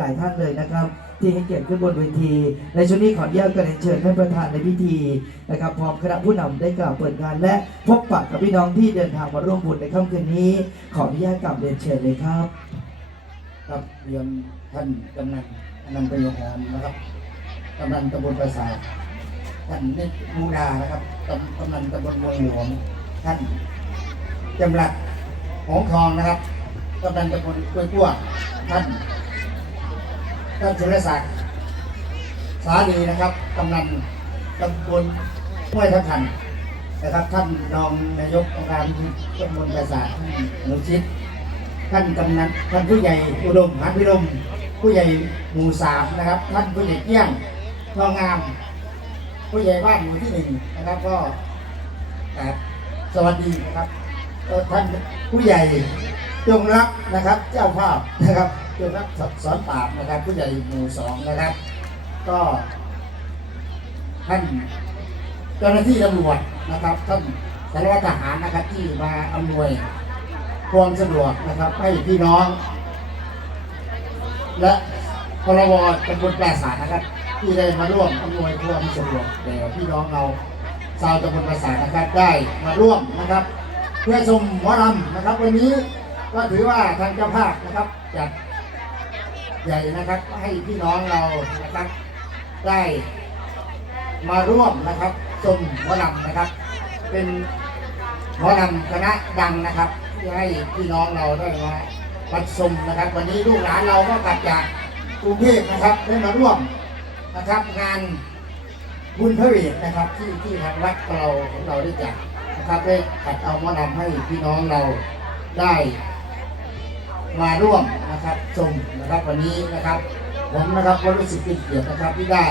หลายๆท่านเลยนะครับ ที่ให้เกียรติขึ้นบนเวที ในช่วงนี้ขออนุญาตกระเรียนเชิญท่านประธานในพิธีนะครับพร้อมคณะผู้นำได้กล่าวเปิดงาน และพบปะกับพี่น้องที่เดินทางมาร่วมบุญในค่ำคืนนี้ ขออนุญาตกลับเรียนเชิญเลยครับครับเรียนท่านกำนันกำนันประโยคอมนะครับกำนันตำบลประสาทท่านนิมูดานะครับกำกำนันตำบลเมืองหลวงท่านจำรัดหงทองนะครับกำนันตำบลกล้วยกั้วท่าน ท่านสุรศักดิ์สาลีนะครับกำนันตำบลห้วยทับทันนะครับ ท่านรองนายกองค์การตำบลประสาทท่านหนุชิต ท่านกำนันท่านผู้ใหญ่อุดมหาพิรมผู้ใหญ่หมู่สามนะครับ ท่านผู้ใหญ่เกี้ยงทองงาม ผู้ใหญ่บ้านหมู่ที่หนึ่งนะครับก็กราบสวัสดีนะครับท่านผู้ใหญ่ จงรักนะครับเจ้าภาพนะครับจงรักสอนปราบนะครับ ผู้ใหญ่หมู่สองนะครับ ก็ท่านเจ้าหน้าที่ตำรวจนะครับท่านสารวัตรทหารนะครับที่มาอำนวยความสะดวกนะครับให้พี่น้อง และพลวตำบลแปรสาทนะครับ ที่ได้มาร่วมอำนวยความสะดวกแก่พี่น้องเราชาวตำบลปรสาทนะครับได้มาร่วมนะครับ เพื่อชมหมอลำนะครับ วันนี้ ก็ถือว่าทางเจ้าภาพนะครับจัดใหญ่นะครับให้พี่น้องเรานะครับได้มาร่วมนะครับชมหมอลำนะครับ เป็นหมอนำคณะดังนะครับที่ให้พี่น้องเราได้มาประชุมนะครับ วันนี้ลูกหลานเราก็กลับจากกรุงเทพนะครับได้มาร่วมนะครับงานบุญพระเวทนะครับ ที่ที่ทางวัดเราของเราได้จัดนะครับได้จัดเอาหมอนำให้พี่น้องเราได้ มาร่วมนะครับชมนะครับวันนี้นะครับผมนะครับก็รู้สึกเป็นเกียรตินะครับที่ได้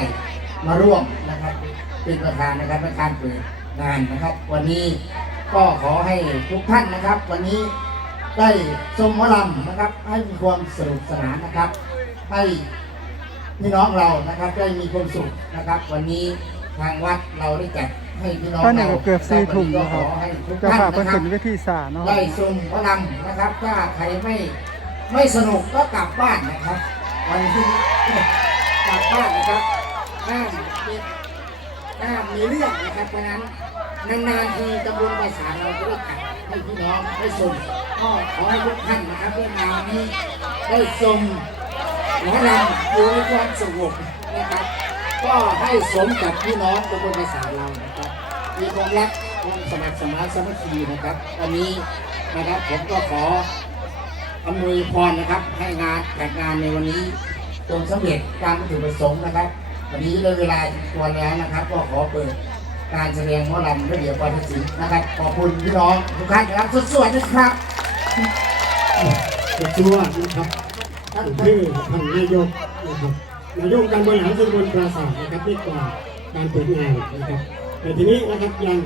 มาร่วมนะครับ เป็นประธานนะครับในการเปิดงานนะครับ วันนี้ก็ขอให้ทุกท่านนะครับ วันนี้ได้ชมหมอลำนะครับ ให้มีความสนุกสนานนะครับ ให้พี่น้องเรานะครับได้มีความสุขนะครับ วันนี้ทางวัดเราได้จัดให้พี่น้องตอนนี้เราก็เกือบสี่ทุ่มก็นะคขรับอให้ทุกเจ้าท่านภาพเพิ่นนะครัขึ้บนเวทีศาลเนาะได้ชมหมอลำนะครับถ้าใครไม่ ไม่สนุกก็กลับบ้านนะครับวันที่กลับบ้านนะครับห้ามมีห้ามมีเรื่องนะครับ เพราะนั้นนานๆทีตำบลประสานเราจะได้จัดให้พี่น้องได้ชมก็ขอให้ทุกท่านนะครับเรื่องราวนี้ได้ชมหมอลำอยู่ในความสงบนะครับ ก็ให้สมกับพี่น้องตำบลประสานเรานะครับมีความรักความสมัครสมานสามัคคีนะครับวันนี้นะครับผมก็ขอ อำนวยพรนะครับ ให้งานจัดงานในวันนี้จงสำเร็จตามวัตถุประสงค์นะครับ วันนี้ได้เวลาควรแล้วนะครับ ก็ขอเปิดการแสดงหมอลำระเบียบวัฒนศิลป์นะครับ ขอบคุณพี่น้องทุกท่านนะครับสวัสดีครับจะชัวร์นะครับท่านที่ท่านนายกนะครับนายกการบริหารตำบลปราสาทนะครับนี่กว่าการเปิดงานนะครับแต่ทีนี้นะครับยัง